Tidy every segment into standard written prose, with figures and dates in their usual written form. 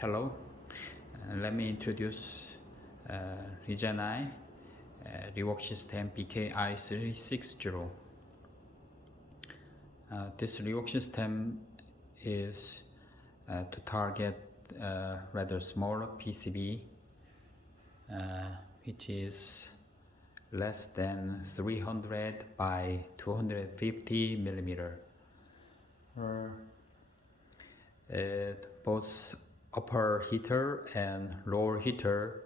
Hello, let me introduce Regeneye rework system BKI360. This rework system is to target rather smaller PCB which is less than 300 by 250 millimeter. Both upper heater and lower heater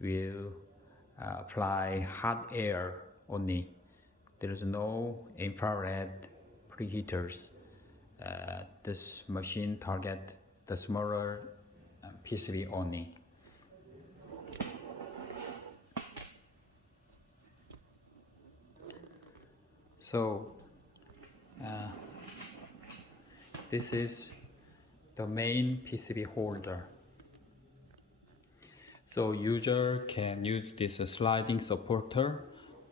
will apply hot air only. There is no infrared preheaters. This machine target the smaller PCB only. So this is the main PCB holder. So user can use this sliding supporter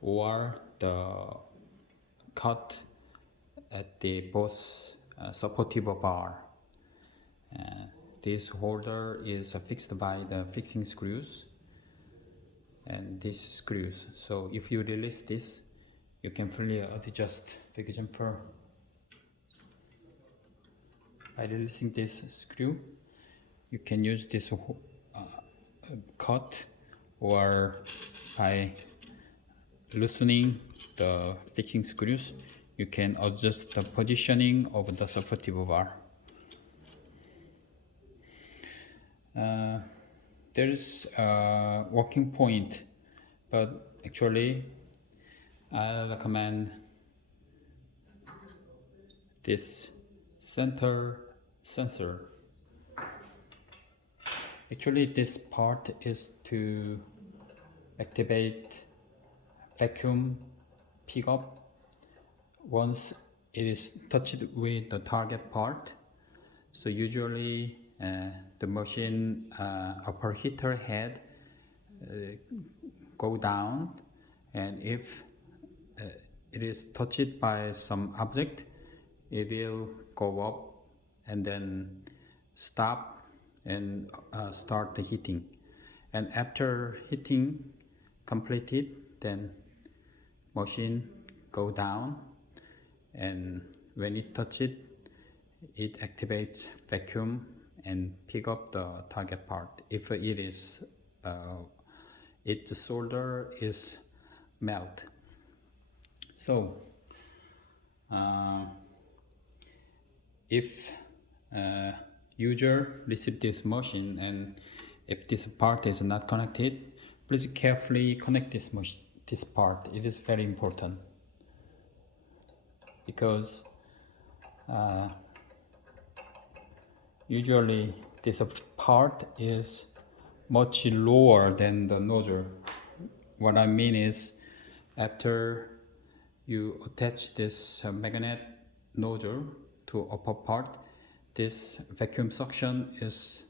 or the cut at the both supportive bar. This holder is fixed by the fixing screws and these screws. So if you release this, you can fully adjust. For example, by releasing this screw, you can use this cut, or by loosening the fixing screws, you can adjust the positioning of the supportive bar. There is a working point, but actually I recommend this center sensor. Actually, this part is to activate vacuum pickup once it is touched with the target part. So usually the machine upper heater head go down, and if it is touched by some object, it will go up and then stop and start the heating. And after heating completed, then machine go down, and when it touches it activates vacuum and pick up the target part. If it is its solder is melt. So if user receive this machine and if this part is not connected, please carefully connect this part. It is very important because usually this part is much lower than the nozzle. What I mean is, after you attach this magnet nozzle to upper part, this vacuum suction is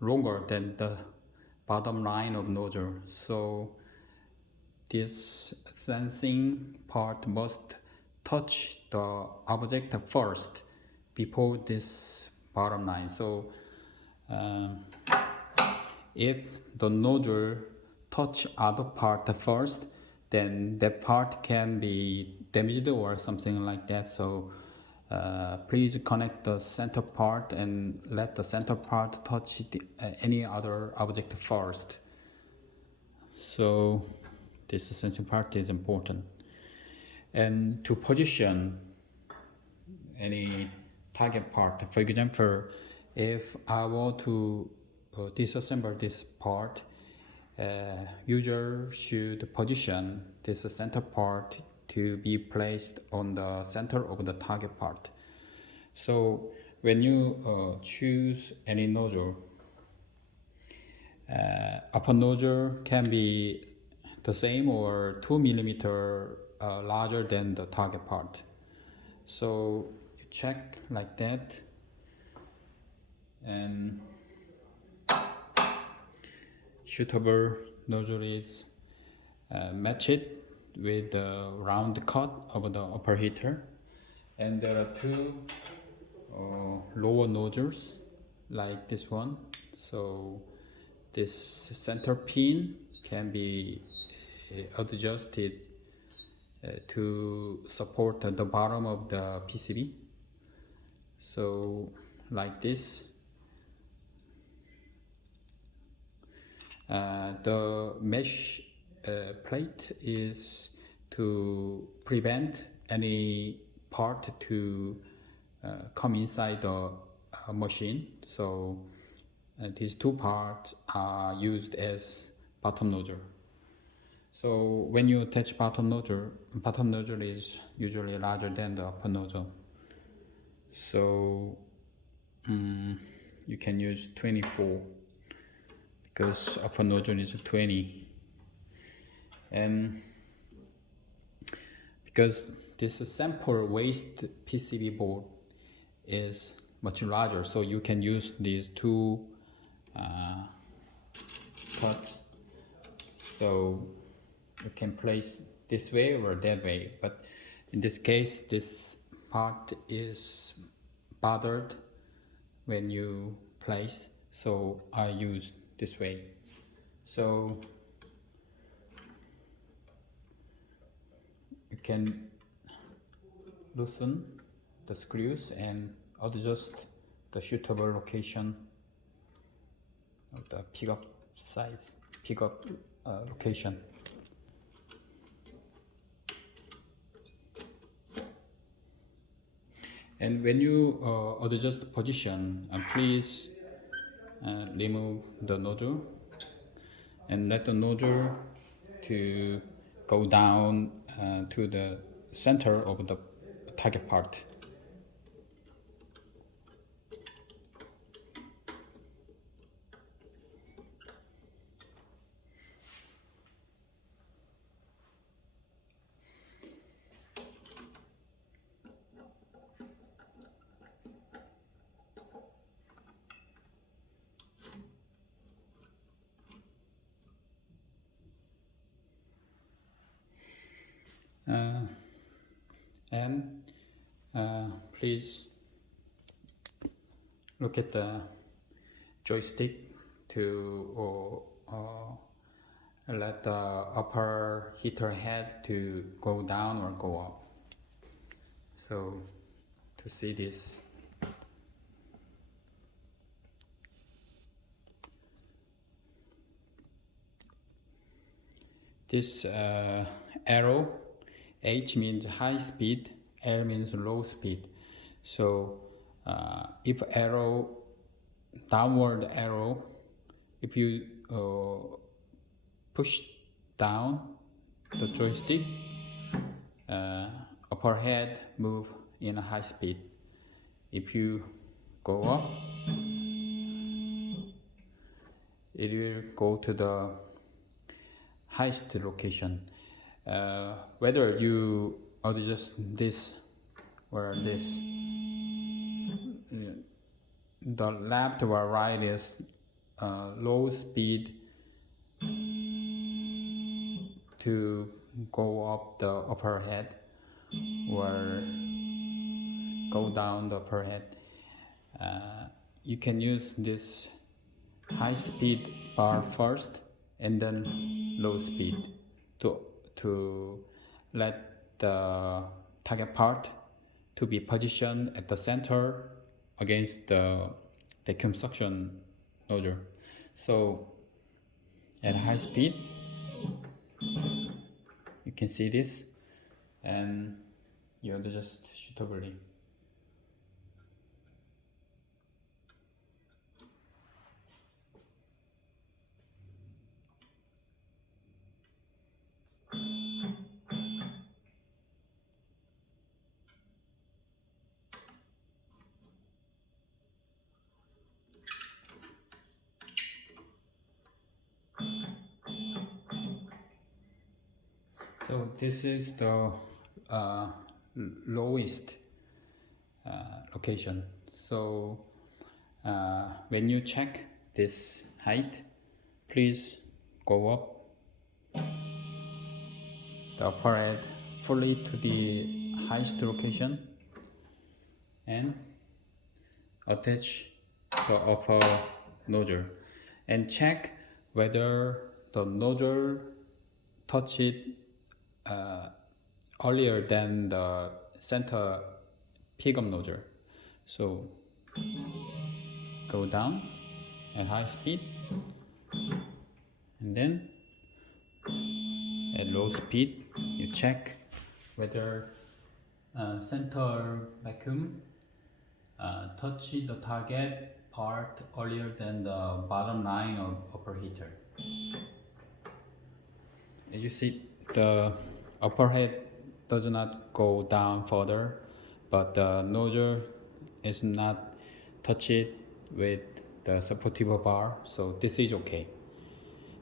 longer than the bottom line of nozzle. So this sensing part must touch the object first before this bottom line. So if the nozzle touch other part first, then that part can be damaged or something like that. So please connect the center part and let the center part touch any other object first. So this sensing part is important. And to position any target part, for example, if I want to disassemble this part, user should position this center part to be placed on the center of the target part. So when you choose any nozzle, upper nozzle can be the same or 2 millimeter larger than the target part. So you check like that, and suitable nozzle is matched with the round cut of the upper heater. And there are two lower nodules like this one. So this center pin can be adjusted to support the bottom of the PCB. So like this. The mesh plate is to prevent any part to come inside the machine. So these two parts are used as bottom nodule. So when you attach bottom nodule is usually larger than the upper nodule. So you can use 24 because upper nodule is 20, and because this sample waste PCB board is much larger, so you can use these two cuts. So you can place this way or that way, but in this case this part is bothered when you place, so I use this way. So you can loosen the screws and adjust the suitable location of the pickup location. And when you adjust the position, please remove the nodule and let the nodule to go down to the center of the target part. And please look at the joystick to let the upper heater head to go down or go up. So to see this, arrow, H means high speed, L means low speed. So if downward arrow, if you push down the joystick, upper head move in a high speed. If you go up, it will go to the highest location. Whether you adjust this or this, the left or right is low speed to go up the upper head or go down the upper head. You can use this high speed bar first and then low speed to let the target part to be positioned at the center against the vacuum suction nodule. So at high speed, you can see this, and you adjust suitably. So this is the lowest location. So when you check this height, please go up the upper head fully to the highest location and attach the upper nozzle and check whether the nozzle touch it earlier than the center pickup nozzle. So go down at high speed and then at low speed you check whether center vacuum touch the target part earlier than the bottom line of upper heater. As you see, the upper head does not go down further, but the nozzle is not touched with the supportive bar, so this is okay.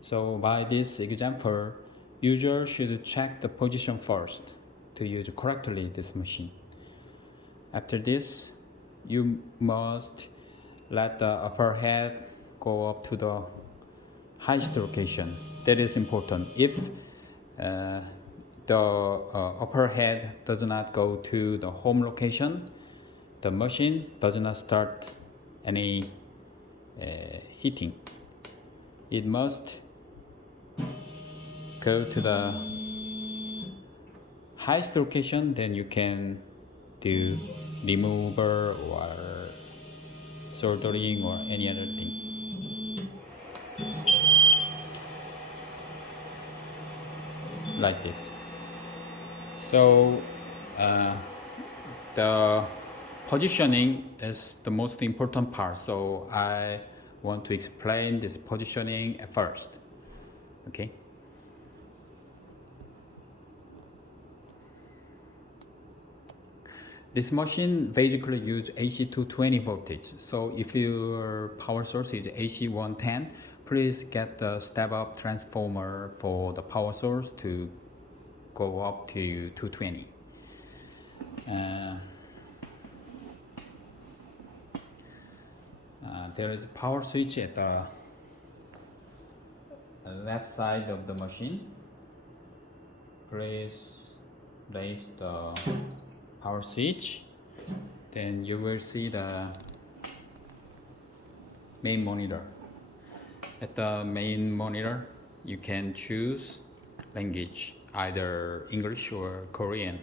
So by this example, user should check the position first to use correctly this machine. After this, you must let the upper head go up to the highest location. That is important. If the upper head does not go to the home location, the machine does not start any heating. It must go to the highest location, then you can do remover or soldering or any other thing. Like this. So the positioning is the most important part, so I want to explain this positioning at first. Okay. This machine basically uses AC 220 voltage. So if your power source is AC 110, please get the step-up transformer for the power source to go up to 220. There is a power switch at the left side of the machine. Please raise the power switch, then you will see the main monitor. At the main monitor, you can choose language, either English or Korean.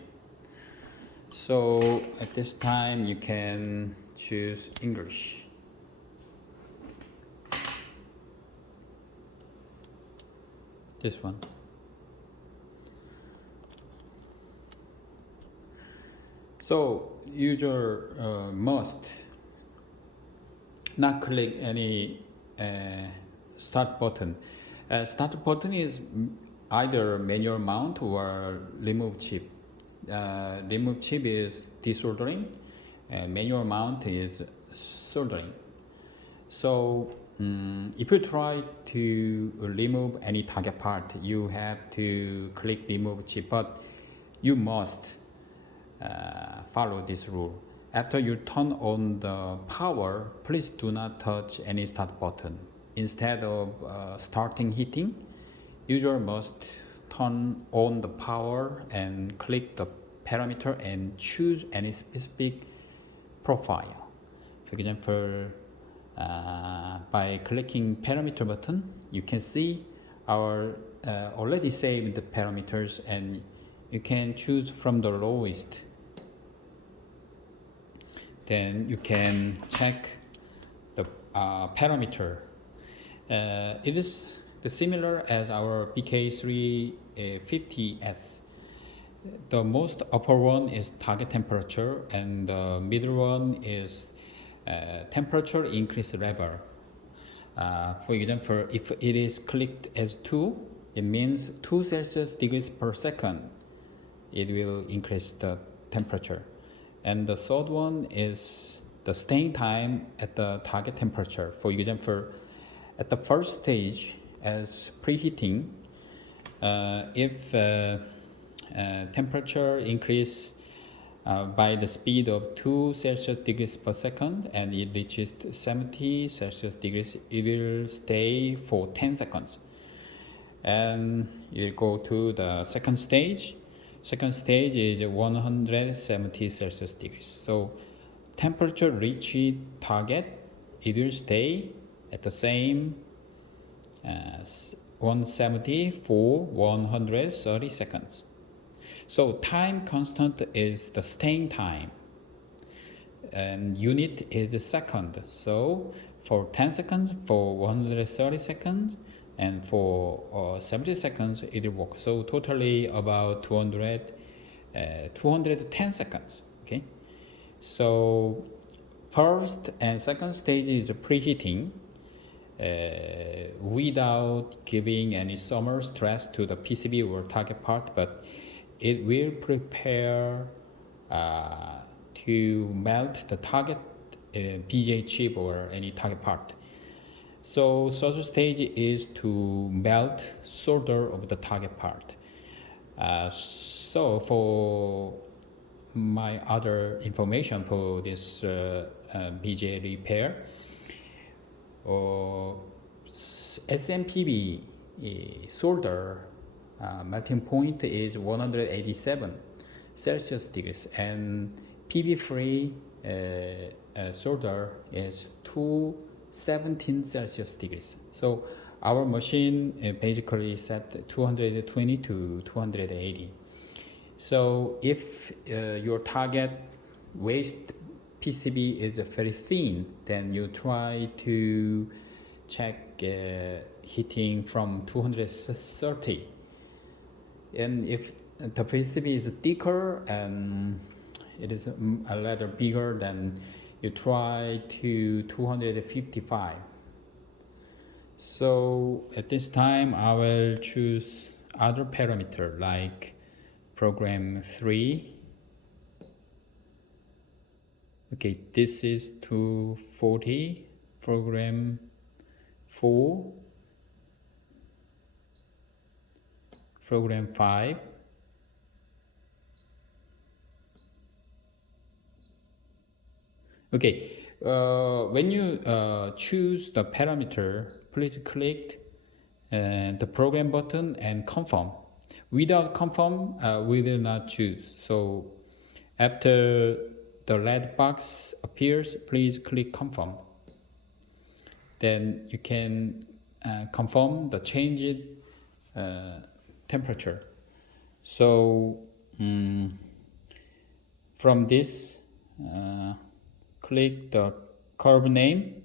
So at this time, you can choose English. This one. So user must not click any start button. Start button is either manual mount or remove chip. Remove chip is desoldering, manual mount is soldering. So if you try to remove any target part, you have to click remove chip, but you must follow this rule. After you turn on the power, please do not touch any start button. Instead of starting heating, user must turn on the power and click the parameter and choose any specific profile. For example, by clicking parameter button, you can see our already saved parameters, and you can choose from the lowest. Then you can check the parameter. It is similar as our BK350S. The most upper one is target temperature, and the middle one is temperature increase level. For example, if it is clicked as 2, it means 2 Celsius degrees per second. It will increase the temperature. And the third one is the staying time at the target temperature. For example, at the first stage as preheating, if temperature increase by the speed of 2 Celsius degrees per second and it reaches 70 Celsius degrees, it will stay for 10 seconds. And you go to the second stage. Second stage is 170 Celsius degrees. So temperature reach target, it will stay at the same 170 for 130 seconds. So time constant is the staying time, and unit is a second. So for 10 seconds, for 130 seconds, and for 70 seconds, it will work. So totally about 210 seconds. Okay. So first and second stage is preheating without giving any thermal stress to the PCB or target part, but it will prepare to melt the target BGA chip or any target part. So third stage is to melt solder of the target part. So for my other information for this BGA repair, SMPB solder melting point is 187 Celsius degrees, and PB free solder is 217 Celsius degrees. So our machine basically set 220 to 280. So if your target waste PCB is very thin, then you try to check heating from 230. And if the PCB is thicker and it is a little bigger, then you try to 255. So at this time, I will choose other parameter like program 3. Okay, this is 240, program 4, program 5. Okay, when you choose the parameter, please click the program button and confirm. Without confirm, we will not choose. So after the red box appears, please click confirm. Then you can confirm the changed temperature. So from this, click the curve name.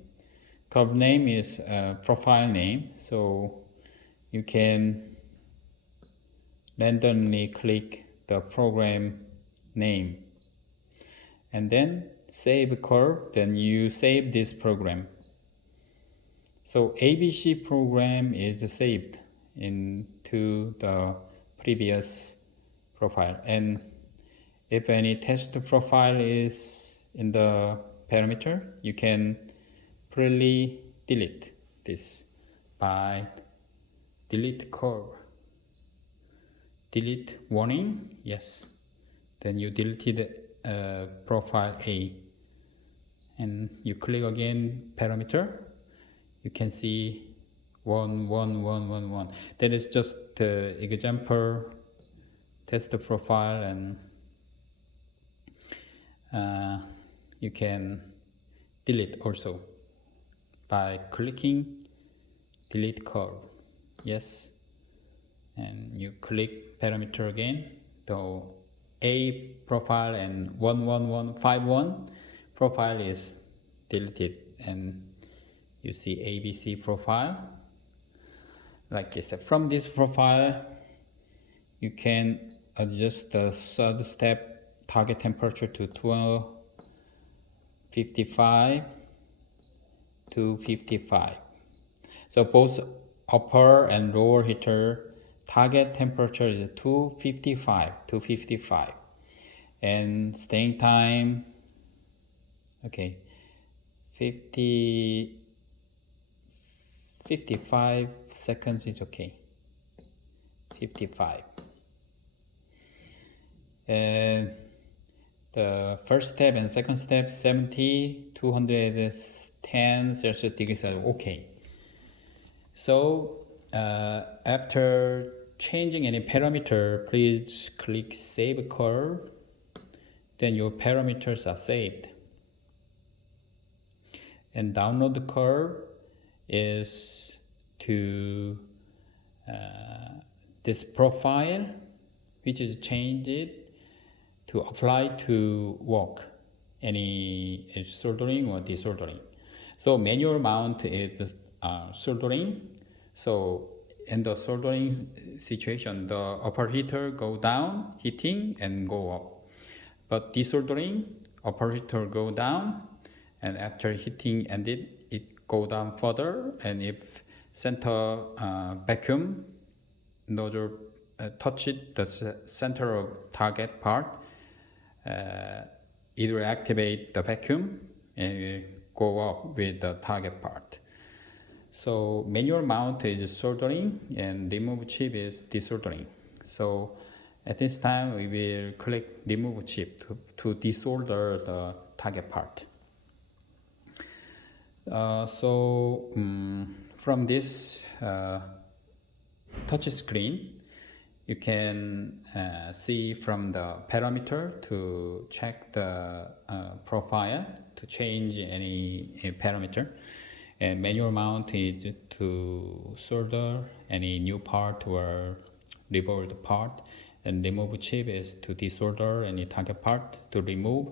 Curve name is profile name. So you can randomly click the program name and then save curve, then you save this program. So ABC program is saved into the previous profile, and if any test profile is in the parameter, you can freely delete this by delete curve. Delete warning, yes. Then you deleted profile A, and you click again parameter. You can see 11111. That is just the example test profile, and you can delete also by clicking delete curve. Yes, and you click parameter again. The A profile and 11151 profile is deleted, and you see ABC profile like this. From this profile, you can adjust the third step target temperature to 255 to 55. So both upper and lower heater target temperature is 255 to 55, and staying time, okay, 55 seconds is okay. 55. And the first step and second step, 70, 210 Celsius degrees are okay. So after changing any parameter, please click save curve. Then your parameters are saved. And download the curve is to this profile, which is change it to apply to work any soldering or desoldering. So manual mount is soldering. So in the soldering situation, the upper heater go down, heating, and go up. But desoldering, upper heater go down, and after heating ended, it go down further. And if center vacuum nozzle touch it, the center of target part, it will activate the vacuum and will go up with the target part. So manual mount is soldering and remove chip is desoldering. So at this time we will click remove chip to desolder the target part. From this touch screen, you can see from the parameter to check the profile to change any parameter. And manual mount is to solder any new part or revolved part, and remove chip is to desolder any target part to remove,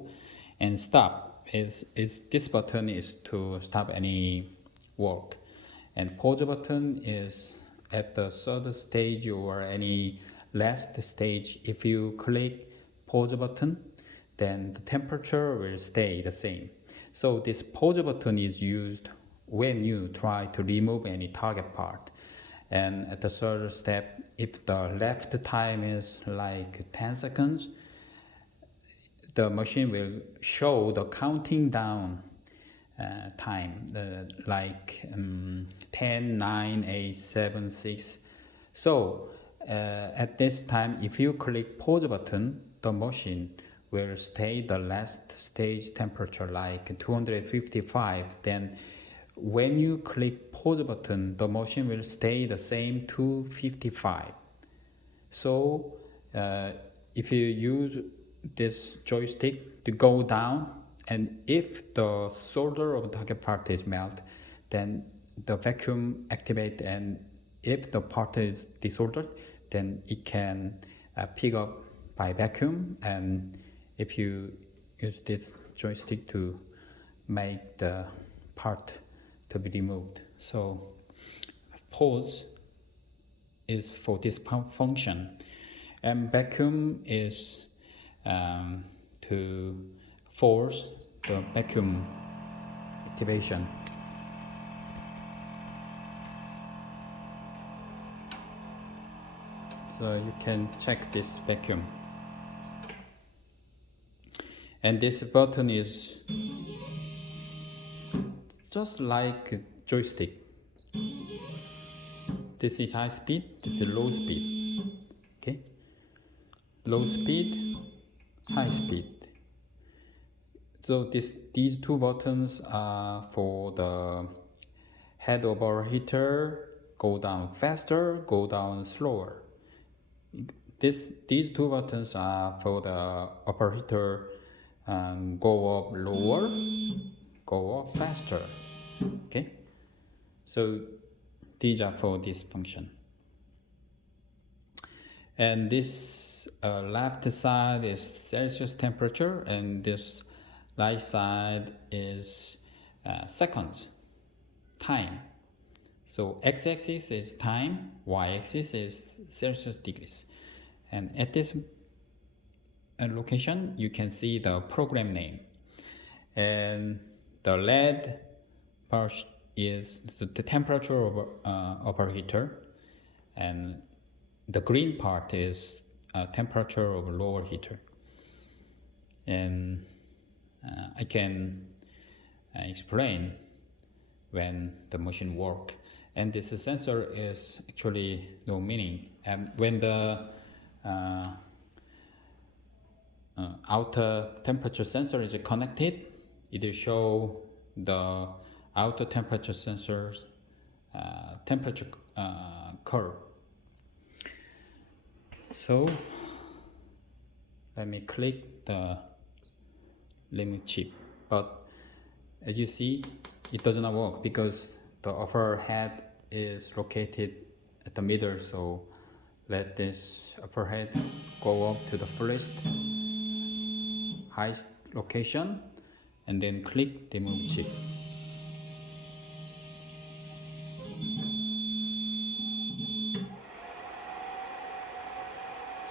and stop is this button is to stop any work, and pause button is at the third stage or any last stage. If you click pause button, then the temperature will stay the same. So this pause button is used when you try to remove any target part. And at the third step, if the left time is like 10 seconds, the machine will show the counting down time, like 10, 9, 8, 7, 6. So at this time, if you click pause button, the machine will stay the last stage temperature like 255. Then when you click pause button, the machine will stay the same 255. So if you use this joystick to go down, and if the solder of the target part is melt, then the vacuum activate, and if the part is desoldered, then it can pick up by vacuum. And if you use this joystick to make the part to be removed. So pause is for this function, and vacuum is to force the vacuum activation. So you can check this vacuum, and this button is just like a joystick. This is high speed, this is low speed. Okay, low speed, high speed. So these two buttons are for the head overheater, go down faster, go down slower. These two buttons are for the upper heater, go up lower, go up faster. Okay, so these are for this function. And this left side is Celsius temperature, and this right side is seconds, time. So x-axis is time, y-axis is Celsius degrees. And at this location, you can see the program name. And the red part is the temperature of upper heater, and the green part is temperature of lower heater. And I can explain when the machine work. And this sensor is actually no meaning. And when the outer temperature sensor is connected, it will show the outer temperature sensor's temperature curve. So let me click the limit chip, but as you see, it does not work because the upper head is located at the middle. So let this upper head go up to the fullest highest location and then click the move chip.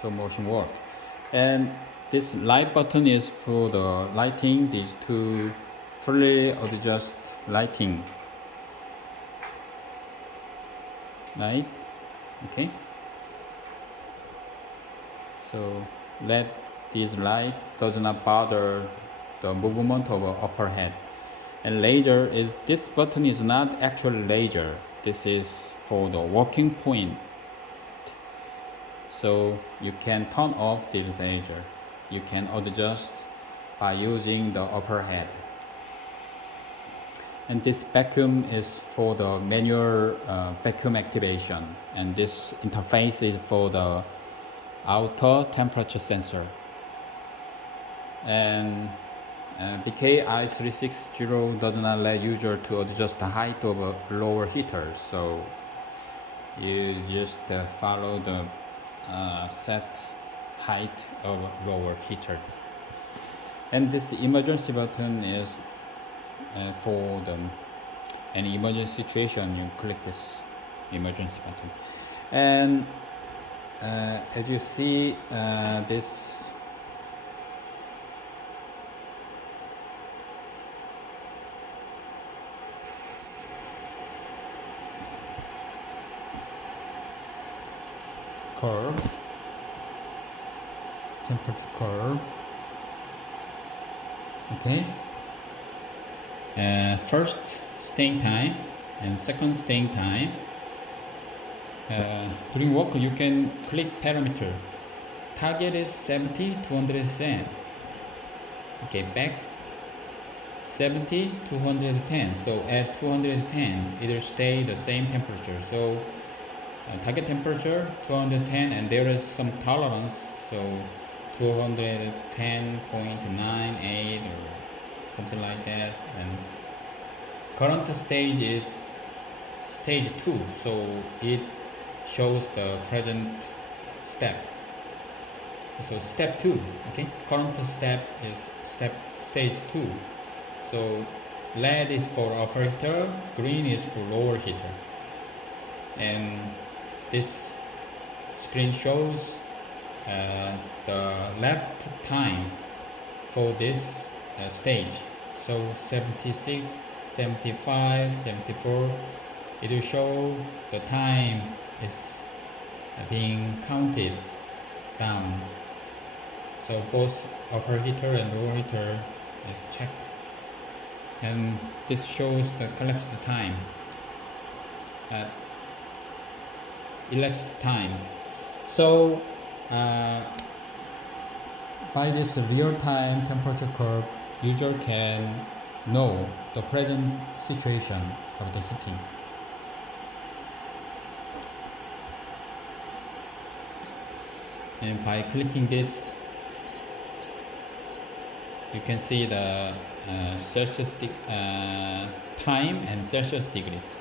So motion work. And this light button is for the lighting. These two fully adjust lighting. Right? Okay. So let this light does not bother the movement of the upper head. And laser is, this button is not actually laser. This is for the working point. So you can turn off this laser. You can adjust by using the upper head. And this vacuum is for the manual vacuum activation. And this interface is for the outer temperature sensor. And BK i360 does not let user to adjust the height of a lower heater. So you just follow the set height of lower heater. And this emergency button is for any emergency situation. You click this emergency button, and as you see, this curve, temperature curve. Okay. First staying time and second staying time. During work, you can click parameter. Target is 70, 210. Okay, back 70, 210. So at 210, it will stay the same temperature. So target temperature 210, and there is some tolerance. So 210.98 or something like that. And current stage is stage 2, so it shows the present step. So step 2, okay, current step is stage 2. So red is for upper heater, green is for lower heater. And this screen shows the left time for this stage. So 76, 75, 74, it will show the time is being counted down. So both upper heater and lower heater is checked. And this shows the collapsed time, elapsed time. So by this real-time temperature curve, user can know the present situation of the heating. And by clicking this, you can see the Celsius time and Celsius degrees.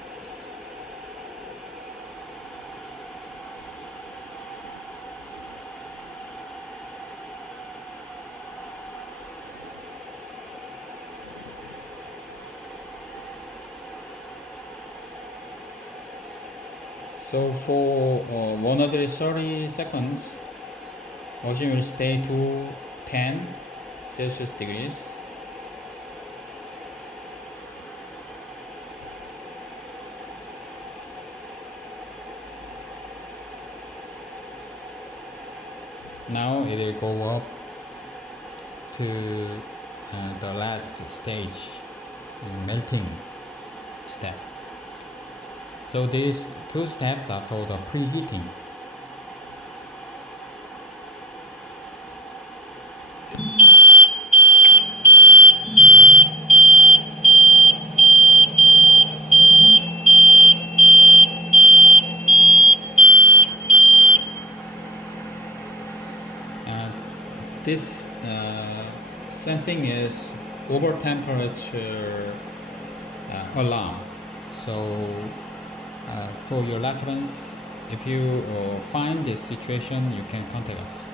So for 130 seconds, machine will stay to 10 Celsius degrees. Now it will go up to the last stage, melting step. So these two steps are for the preheating. This sensing is over temperature alarm. So for your reference, if you find this situation, you can contact us.